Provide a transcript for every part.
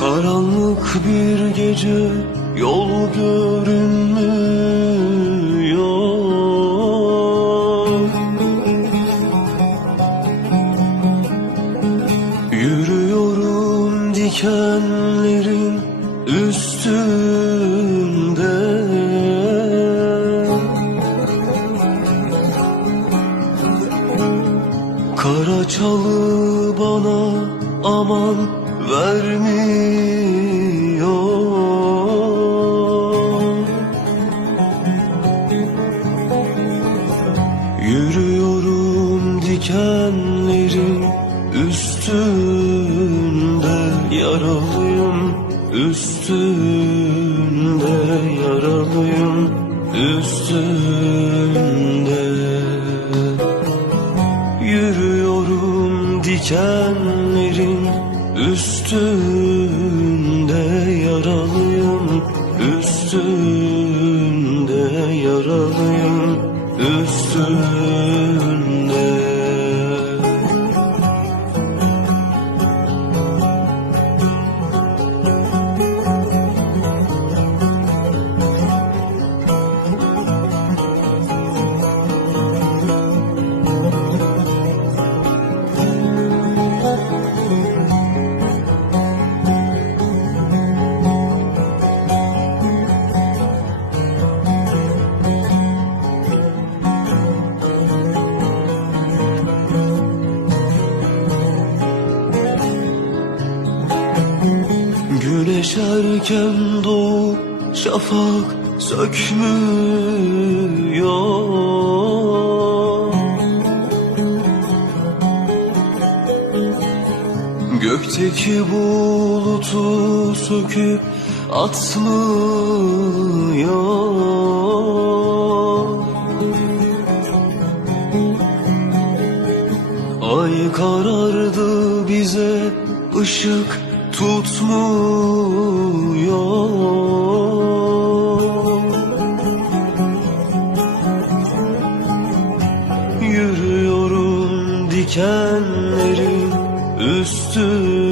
Karanlık bir gece yol görünmüyor. Yürüyorum dikenlerin üstünde. Kara çalı bana aman vermiyor. Yürüyorum dikenlerin üstünde Yaralıyım üstünde Yaralıyım üstünde. Yürüyorum dikenlerin üstünde Yaralıyım üstünde Yaralıyım üstünde Güneş erken doğup şafak sökmüyor. Gökteki bulutu söküp atmıyor. Ay karardı bize ışık tutmuyor. Yürüyorum dikenlerin üstünde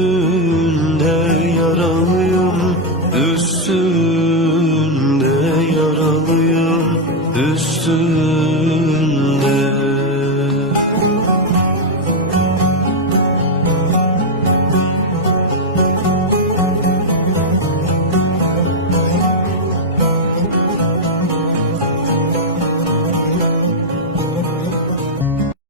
yaralıyım Üstünde yaralıyım üstünde